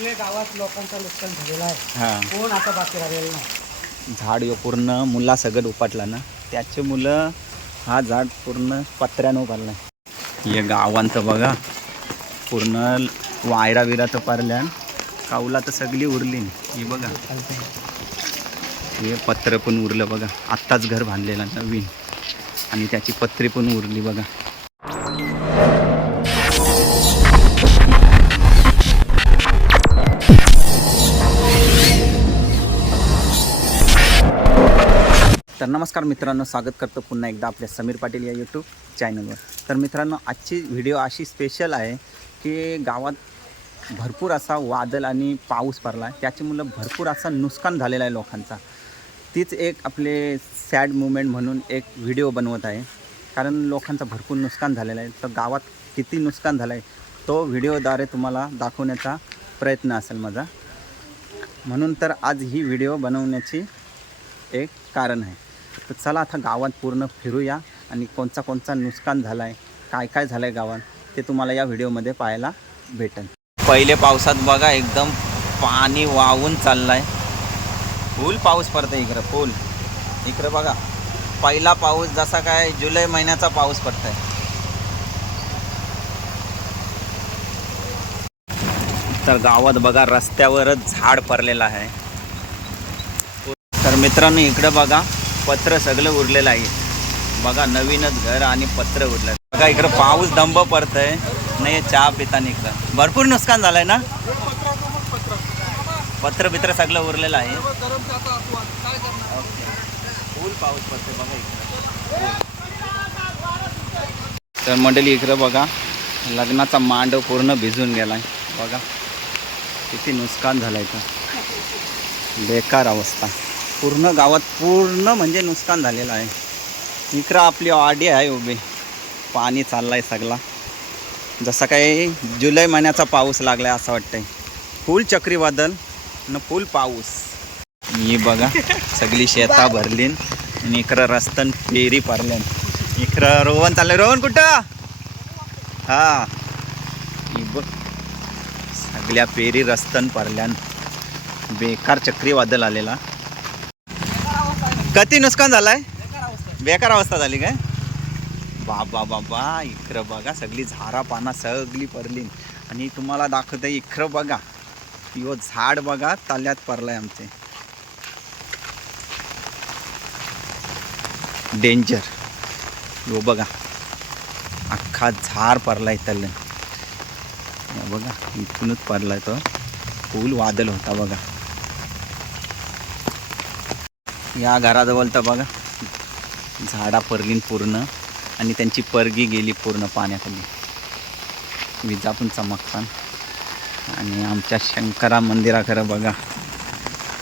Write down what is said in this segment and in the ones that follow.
आपल्या गावात लोकांचं नुकसान झालेलं आहे. हां. कोण आता बाकी राहिलेलं नाही? झाड ह्यो पूर्ण मुला सगळं उपाटला ना त्याचे मुलं हा झाड पूर्ण पत्र्यानं उभारला हे गावांचं बघा पूर्ण वायरा बिरा तर पारल्यान काऊला तर सगळी उरली ही बघा. हे पत्र पण उरलं बघा. आत्ताच घर बांधलेलं नवीन. आणि त्याची पत्रे पण उरली बघा. तर नमस्कार मित्रांनो स्वागत करतो पुन्हा एकदा आपल्या समीर पाटील या यूट्यूब चॅनलवर तर मित्रांनो आजची व्हिडिओ अशी स्पेशल आहे की गावात भरपूर असा वादळ आणि पाऊस पडला. आहे त्याच्यामुळं भरपूर असा नुकसान झालेला आहे लोकांचा. तीच एक आपले सॅड मुवमेंट म्हणून एक व्हिडिओ बनवत आहे. कारण लोकांचं भरपूर नुकसान झालेलं आहे. तर गावात किती नुकसान झालं आहे तो व्हिडिओद्वारे तुम्हाला दाखवण्याचा प्रयत्न असेल माझा. म्हणून तर आज ही व्हिडिओ बनवण्याची एक कारण आहे. तर चला आता गावात पूर्ण फिरूया आणि कोणचा कोणचा नुकसान झाला आहे काय काय झालं आहे गावात ते तुम्हाला या व्हिडिओमध्ये पाहायला भेटेल. पहिले पावसात बघा एकदम पाणी वाहून चाललं आहे फुल पाऊस पडतं इकडं फुल. इकडं बघा पहिला पाऊस जसा काय जुलै महिन्याचा पाऊस पडत आहे तर गावात बघा रस्त्यावरच झाड पडलेलं आहे. तर मित्रांनो इकडं बघा पत्र सगळं उरलेलं आहे. बघा नवीनच घर आणि पत्र उरलं बघा इकडं पाऊस दंब पडतंय. नाही चहा पिताना इकडं भरपूर नुकसान झालंय ना? पत्र बित्र सगळं उरलेलं आहे. फुल पाऊस पडतोय बघा इकडं. तर मंडळी इकडं बघा लग्नाचा मांडव पूर्ण भिजून गेलाय. बघा किती नुकसान झालंय तर बेकार अवस्था. पूर्ण गावात पूर्ण म्हणजे नुकसान झालेलं आहे. इकडं आपली आडी आहे उभी. पाणी चाललं आहे सगळा. जसा काही जुलै महिन्याचा पाऊस लागलाय असं वाटतंय. फुल चक्रीवादळ न फुल पाऊस. मी बघा सगळी शेता भरलीन आणि इकडं रस्तन फेरी पडल्यान. इकडं रोहन चाललंय. रोहन कुठं? हा. ही बघ. सगळ्या पेरी रस्तन पडल्यान बेकार चक्रीवादळ आलेला. किती नुकसान झालंय? बेकार अवस्था. झाली काय? बाबा बाबा इकडं बघा सगळी झारा पाना सगळी पडली आणि तुम्हाला दाखवतं इकडं बघा. यो झाड बघा ताल्यात पडलाय आमचे. डेंजर यो बघा. अख्खा झाड पडलाय तल्ले बघा इथूनच पडलाय तो. फुल वादळ होता बघा. या घराजवळ तर बघा झाडा पडली पूर्ण आणि त्यांची परगी गेली पूर्ण पाण्याखाली. विजा पण चमकतात. आणि आमच्या शंकरा मंदिराकडं बघा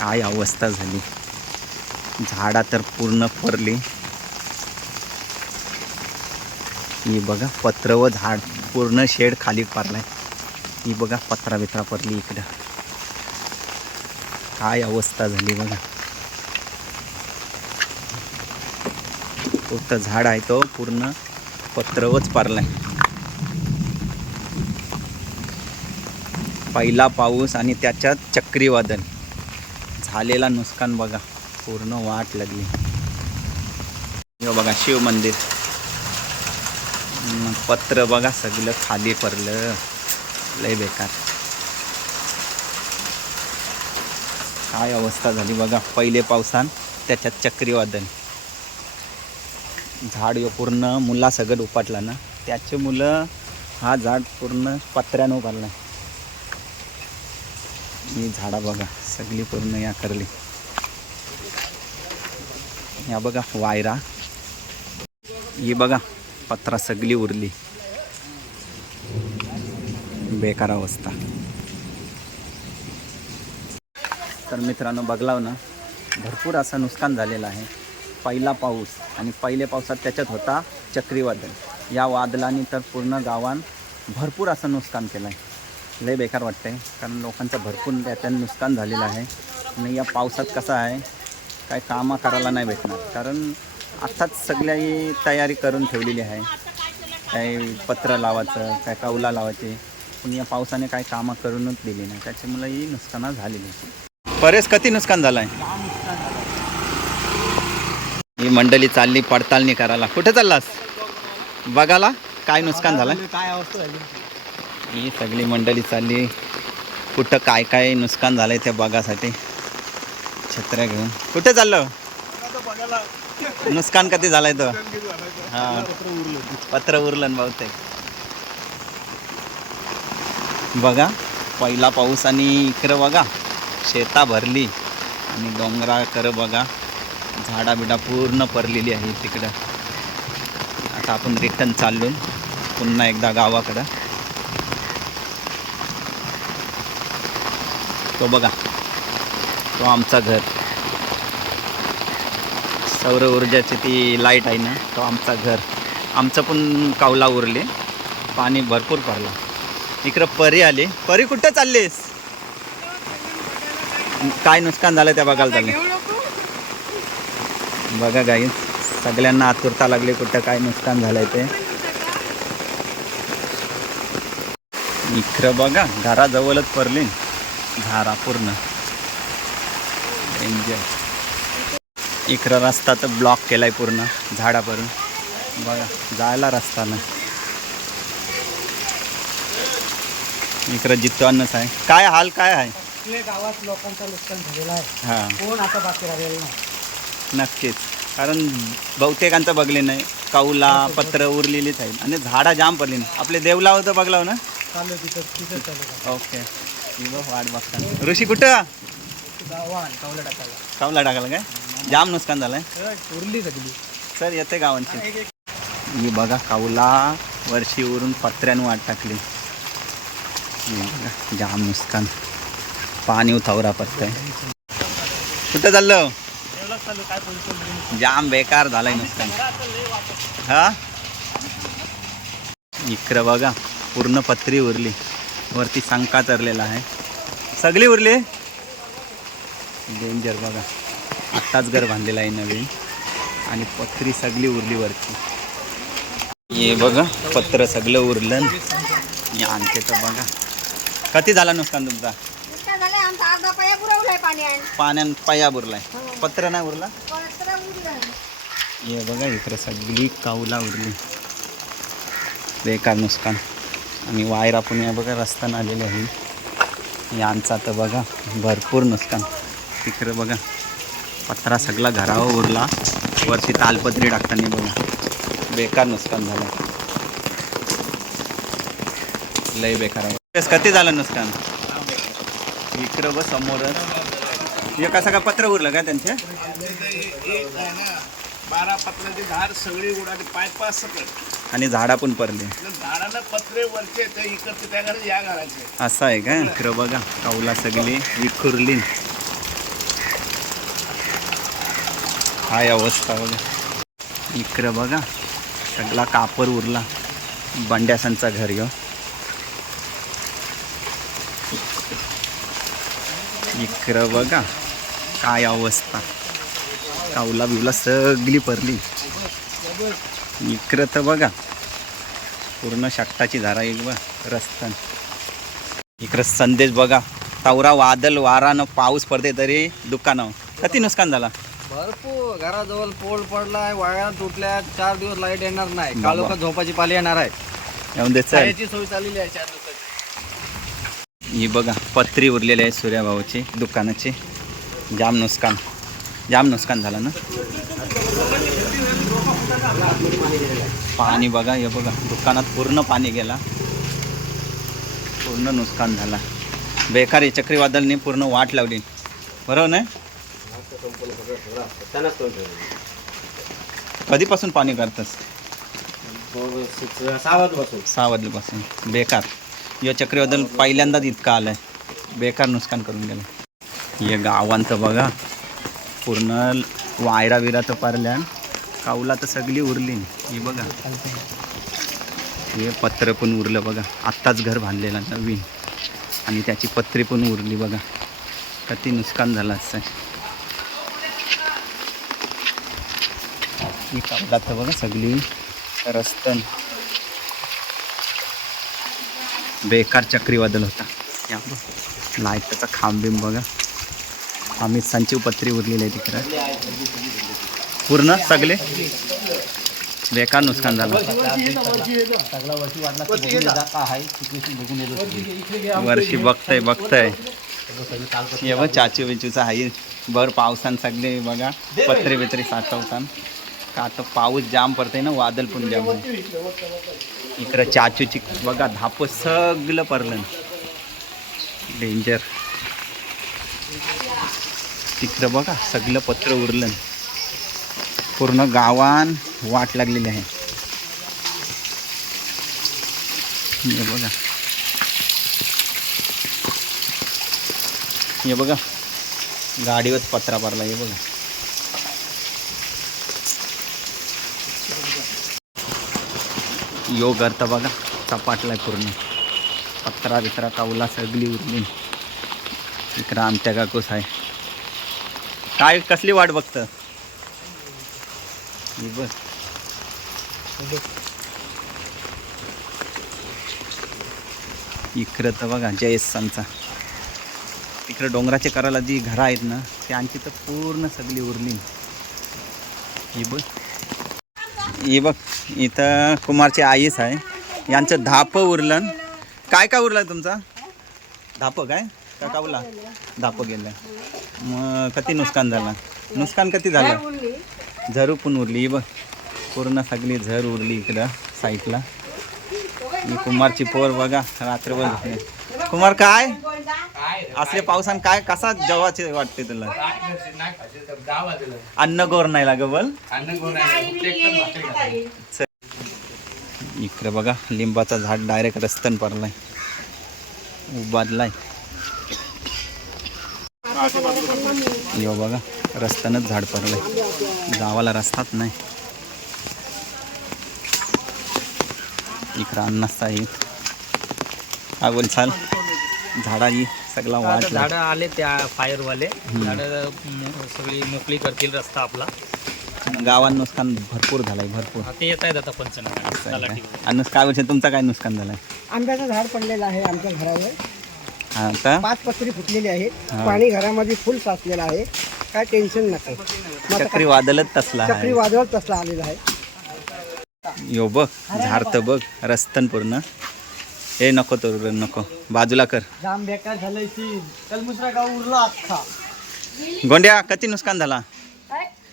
काय अवस्था झाली. झाडा तर पूर्ण परली. ही बघा पत्र व झाड पूर्ण शेड खाली पारलाय. ही बघा पत्रा बित्रा पडली इकडं. काय अवस्था झाली बघा. तो झाड आहे तो पूर्ण पत्रवच पारलाय. पहिला पाऊस आणि त्याच्यात चक्रीवादळ झालेला नुकसान बघा पूर्ण वाट लागली. बघा शिव मंदिर. पत्र बघा सगळं खाली पडलं. लय बेकार. काय अवस्था झाली बघा पहिले पावसान त्याच्यात चक्रीवादळ झाड यो पूर्ण मुला सगळं उपाटला ना. त्याचे मुलं हा झाड पूर्ण पत्र्यानं उभारला ही झाडा बघा सगळी पूर्ण या करली. या बघा वायरा. ही बघा पत्रा सगळी उरली. बेकार अवस्था. तर मित्रांनो बघलाव ना भरपूर असं नुकसान झालेलं आहे. पहिला पाऊस आणि पहिले पावसात त्याच्यात होता चक्रीवादळ. या वादळाने तर पूर्ण गावान भरपूर असं नुकसान केलं आहे लय बेकार वाटतंय कारण लोकांचं भरपूर त्याच्यात नुकसान झालेलं आहे. आणि या पावसात कसं आहे काय कामं करायला नाही भेटणार. कारण आत्ताच सगळ्याही तयारी करून ठेवलेली आहे. काय पत्र लावायचं काय कौला लावायचे. पण या पावसाने काही कामं करूनच दिली नाही. त्याच्यामुळे ही नुकसानं झालेली बरेच कधी नुकसान झालं आहे ही मंडळी चालली पडताळणी करायला. कुठे चाललास? बघाला काय नुकसान झालं काय अवस्था झाली? ही सगळी मंडळी चालली. कुठं काय काय नुकसान झालंय ते बघासाठी. छत्र्या घेऊन. कुठे चाललं? नुकसान कधी झालंय तो? हा. पत्र उरलं बहुतेक. बघा पहिला पाऊस आणि इकडं बघा. शेता भरली. आणि डोंगरा कर बघा. झाडा बिडा पूर्ण परलेली आहे तिकडं. आता आपण रिटर्न चाललो पुन्हा एकदा गावाकडं. तो बघा. तो आमचा घर. सौर ऊर्जाची ती लाइट आहे ना तो आमचा घर. आमचं पण कावला उरले. पाणी भरपूर पडलं. इकडं परी आली. परी कुठं चाललीस? काय नुकसान झालं त्या बघायला चालले? बघा गाई सगळ्यांना आतुरता लागली कुठं काय नुकसान झालंय ते. इकडं बघा घराजवळच पडली. झारा पूर्ण. डेंजर इकडं रस्ता तर ब्लॉक केलाय पूर्ण झाडापर्यंत बघा जायला रस्ता नाही. इकडं जितवानच आहे. काय हाल काय आहे? गावात लोकांचं नुकसान झालेलं आहे. हां. कोण आता बाकी राहिलेलं नाही. नक्कीच. कारण बहुतेकांचं बघले नाही. कौला पत्र उरलेलीच आहेत. आणि झाडा जाम पडली नाही आपले देवला होतं बघलाव ना. ओके. वाट बघता ऋषी कुठं? गावान कावलं टाकायला. काय? जाम नुकसान झालंय. उरली सगळी. सर येते गावांची. ही बघा काऊला वर्षी उरून पत्र्यानं वाट टाकली. जाम नुकसान. पाणी उतावरा पडतंय कुठं चाललं? जाम बेकार झालंय नुकसान. हा? इकडं बघा पूर्ण पत्री उरली. वरती संका चरलेला आहे. सगळी उरली? डेंजर बघा. आत्ताच घर बांधलेलं आहे नवीन. आणि पत्री सगळी उरली वरती. हे बघा पत्र सगळं उरलं. आणते तर बघा. किती झाला नुकसान तुमचा? आमचा अर्धा पाया पुरवलाय पाण्यान पाया बुरलाय. पत्र नाही उरला हे बघा इकडं सगळी काऊला उरली बेकार नुकसान. आणि वायर आपण या बघा रस्त्यानं आलेले आहे यांचा तर बघा भरपूर नुकसान. तिकडं बघा पत्रा सगळा घरावर उरला वरती तालपत्री टाकताना बघा. बेकार नुकसान झालं. लय बेकार. किती झालं नुकसान? इकडं बघ समोरच हे कसं काय पत्र उरलं का त्यांचे? बारा पत्राचे झाड सगळे उडाले पाच पाच सकट आणि झाडा पण पडले. झाडाला पत्रे वरचे तर इकडचे त्या घरी या घराचे असं आहे का? इकडं बघा कावला सगळी विखुरली. हाय अवस्था बघा. इकडं बघा सगळा कापर उरला. बंड्यासांचा घर घेऊ इकडं बघा काय अवस्था. काऊला बिवला सगळी पडली इकडं तर बघा पूर्ण शकटाची धारा एक बघ रस्त्यान. इकडं संदेश बघा तावरा वादल वारानं पाऊस पडते तरी दुकानं. किती नुकसान झाला. भरपूर. घराजवळ पोल पडलाय वाया तुटल्या चार दिवस लाइट येणार नाही. कालोखा झोपाची पाली येणार आहे. येऊन सोय चाललेली आहे चार दिवसाची ही बघा पत्री उरलेली आहे सूर्याभाऊची दुकानाची. जाम नुकसान. जाम नुकसान झालं ना? पाणी बघा हे बघा दुकानात पूर्ण पाणी गेला. पूर्ण नुकसान झाला. बेकार हे चक्रीवादळने पूर्ण वाट लावली. बरोबर नाही? कधीपासून पाणी करतस? सहा वाजल्यापासून बेकार. या चक्रीवादळ पहिल्यांदाच इतकं आहे बेकार नुकसान करून गेलं हे गावांचं बघा. पूर्ण वायरा बिरा तर पारल्या कावला तर सगळी उरली. ही बघा. हे पत्र पण उरलं बघा. आत्ताच घर बांधलेलं नवीन. आणि त्याची पत्री पण उरली बघा. तर ती नुकसान झालं असं. ही कावला तर बघा सगळी रस्तन बेकार चक्रीवादळ होता. या लाईटचा खांबीम खांब बिंब बघा. आम्ही संचीव पत्री उरलेली आहे तिकडं पूर्ण सगळे? बेकार नुकसान झालं. वर्षी बघताय बघताय. हे बघ चाचू बिचूचा आहे. भर पावसान सगळे बघा. पत्रे बित्रे साठवतात का आता पाऊस जाम पडतंय ना वादल पण जाम इकडं चाचूची बघा धाप सगळं परलं डेंजर तिकडं बघा सगळं पत्र उरलं पूर्ण गावान वाट लागलेली आहे. हे बघा. हे बघा. गाडीवर पत्रा भरला हे बघा. योग अर्थ बघा. चपाटला पूर्ण पत्रा बित्रा कावला सगळी उरली. इकडं आमच्या काकूस आहे. काय कसली वाट बघतं? हे बघ. इकडं तर बघा जयसांचा तिकडं डोंगराच्या कराला जी घरं आहेत ना त्यांची तर पूर्ण सगळी उरली. ही बघ. ही बघ इथं कुमारची आईच आहे. यांचं धाप उरलं. काय काय उरलं तुमचा? धाप काय? का कावला धाप गेलं. मग किती नुकसान झालं? नुकसान किती झालं? झरू पण उरली. बघ पूर्ण सगळी झर उरली इकडं साईडला कुमारची पोर बघा रात्रभर. कुमार काय? असले पावसान काय कसा जेवाचे वाटते तुला? अन्न गोर नाही लाग बोल. इकडे बघा लिंबाचा झाड डायरेक्ट रस्तन पडलाय. उबादलाय यो बघा रस्त्यानंच झाड पडलंय. गावाला रस्ताच नाही. इकडं अन्नसता आहे हा बोल चाल. झाडाची सगळा वाट झाडं आले त्या फायरवाले. झाडं मो- सगळी मोकळी करतील रस्ता आपला. गावात नुकसान भरपूर झालंय भरपूर. हा, ते येत आहेत आता पंचनामा. आहे तलाठी. आणि काय वर्ष तुमचं काय नुकसान झालंय? आंब्याचं झाड पडलेलं आहे आमच्या घरावर. हा आता? पाच पत्री फुटलेली आहेत. हा. पाणी घरामध्ये फुल साचलेलं आहे. काय टेन्शन नको. मग आता तसला चक्री आहे. वादळ तसला आलेला आहे. यो बघ झाड तर बघ रस्तन पूर्ण. हे नको तर नको. बाजूला कर. जाम बेकार झालंय ती कलमुसरा गाव उरला अख्खा. गोंड्या किती नुकसान झाला?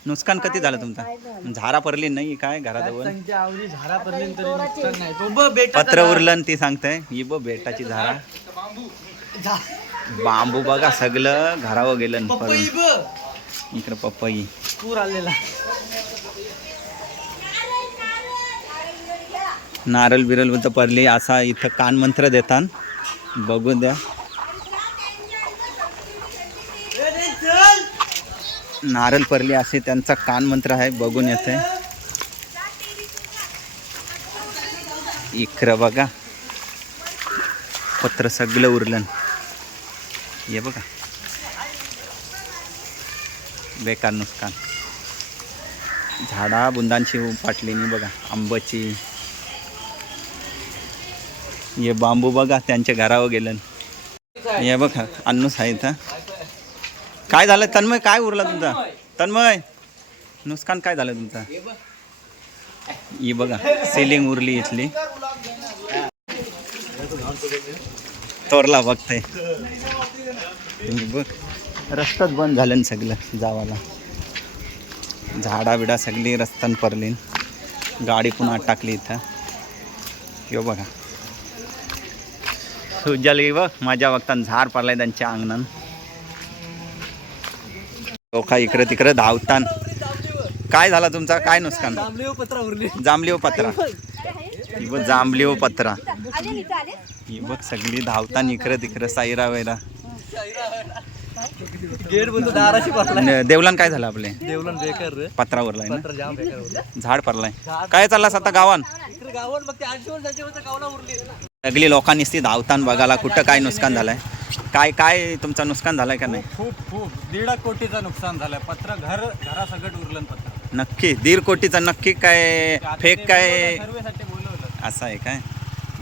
नुकसान किती झालं तुमचं? झाडा पडली नाही काय? घराजवळ? त्यांच्या आवडी झाडापर्यंत तरी नुकसान नाही. तो ब बेटा पत्र उरलं आणि ती सांगताय ही बघ बेटाची झाडा बांबू बघा सगळं घरावर गेलं पडून. इकडं पपई. पूर आलेला. नारळ बिरल म्हणतं पडली असा इथं कानमंत्र देतात. बघू द्या. नारळ पडली असे त्यांचा कानमंत्र आहे बघून येते. इखरं बघा. पत्र सगळं उरलं. हे बघा. बेकार नुकसान. झाडा बुंदांची पाटलीनी बघा आंबाची. हे बांबू बघा त्यांच्या घरावर गेलं. हे बघा अन्नूस आहे इथं. काय झालं? तन्मय काय उरला तुमचा? तन्मय! नुकसान काय झालं तुमचं? ही बघा सेलिंग उरली इथली. तोरला बघताय. बघ. रस्ताच बंद झालं सगळं जावाला. झाडा बिडा सगळी रस्त्यान पडली. गाडी पुन्हा टाकली इथं. यो बघा. उज्ज्वल बघ. माझ्या बघताना झाड पडलाय त्यांच्या अंगणान. लोका इकडे तिकडे धावतान. काय झाला तुमचा? काय नुकसान? पत्रा उरली. जांभली हो पत्रा. ही बघ जांभली हो पत्रा. नी ही बघ सगळी धावतान इकडे तिकडे साईरा वैरा. न- देवलान काय झालं आपले? देवलन बेकार ना? पत्र जाम बेकार उरलं. झाड पडलाय. काय चाललास आता गावान? गावात मग ते आठशे वर्षाचे होतं गावाला उरली. सगळी लोकांनी ती धावतान बघायला कुठं काय नुकसान झालंय? काय काय तुमचं नुकसान झालंय का नाही? खूप खूप दीड कोटीचं नुकसान झालंय. पत्र घर घरासकट उरलं पत्र. नक्की? दीड कोटीचा नक्की काय फेक काय? सर्वेसाठी बोलवलं. असं आहे काय?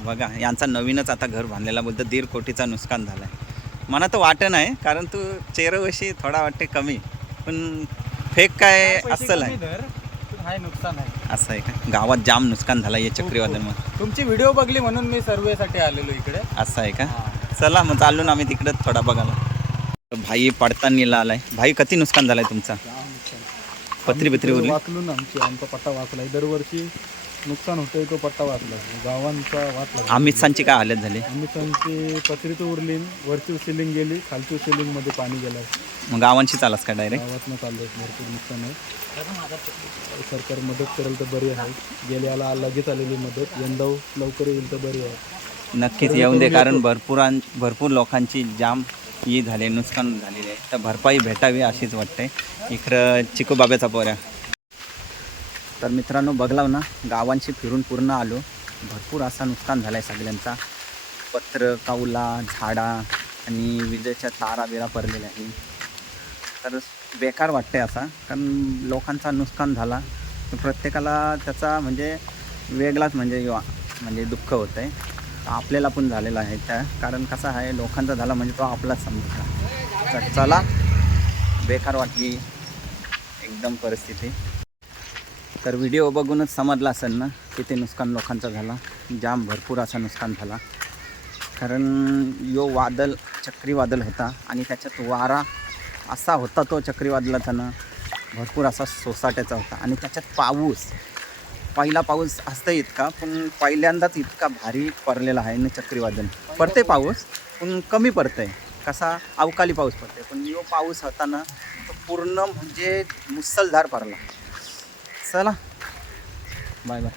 बघा यांचा नवीनच आता घर बांधलेला बोलतं दीड कोटीचा नुकसान झालं आहे मला तर वाटत नाही कारण तू चेहऱ्याविषयी थोडा वाटते कमी. पण फेक काय असल आहे. हाय नुकसान आहे. असं आहे का? गावात जाम नुकसान झालं आहे चक्रीवादळमुळे. तुमची व्हिडिओ बघली म्हणून मी सर्वेसाठी आलेलो इकडे. असं आहे का? चला मग चालून आम्ही तिकडे थोडा बघायला. भाई पडतानीला आलाय. भाई किती नुकसान झालंय तुमचा? पत्री बित्री उरली? वाचलून आमची आमचा पट्टा वाचलाय. दरवर्षी नुकसान होतंय तो पट्टा वाचला. गावांचा वाचला. अमित सांची काय हालत झाली? आम्ही त्यांची पत्री तर उरली वरची सिलिंग गेली. खालची सिलिंगमध्ये पाणी गेलं. मग गावांशी चालास का डायरेक्ट गावातनं चाललंय. भरपूर नुकसान आहे. सरकार मदत करेल तर बरी आहे. गेल्याला लगेच आलेली मदत. यंदा लवकर येईल तर बरी आहे. नक्कीच येऊन दे कारण भरपूर भरपूर लोकांची जाम ही झाले नुकसान झालेले आहे. तर भरपाई भेटावी अशीच वाटते. इकडं चिकू बाब्याचा पोऱ्या तर मित्रांनो बघलाव ना गावांशी फिरून पूर्ण आलो. भरपूर असा नुकसान झाला आहे सगळ्यांचा. पत्र कावला झाडा आणि विजेच्या तारा बिरा पडलेल्या आहे तर बेकार वाटते असा कारण लोकांचा नुकसान झाला. तर प्रत्येकाला त्याचा म्हणजे वेगळाच म्हणजे म्हणजे दुःख होतं आहे आपल्याला पण झालेलं आहे त्या कारण कसं आहे लोकांचा झाला म्हणजे तो आपलाच समजला. तर चला बेकार वाटली. एकदम परिस्थिती. तर व्हिडिओ बघूनच समजला असेल ना किती नुकसान लोकांचा झाला. जाम भरपूर असा नुकसान झाला. कारण यो वादल चक्रीवादल होता आणि त्याच्यात वारा असा होता तो चक्रीवादलाचा ना भरपूर असा सोसाट्याचा होता. आणि त्याच्यात पाऊस. पहिला पाऊस असतं इतका पण पहिल्यांदाच इतका भारी पडलेला आहे ना चक्रीवादल. पडते पाऊस पण कमी पडतंय. कसा? अवकाळी पाऊस पडते पण यो पाऊस होता ना तो पूर्ण म्हणजे मुसळधार पडला. चला. Bye bye.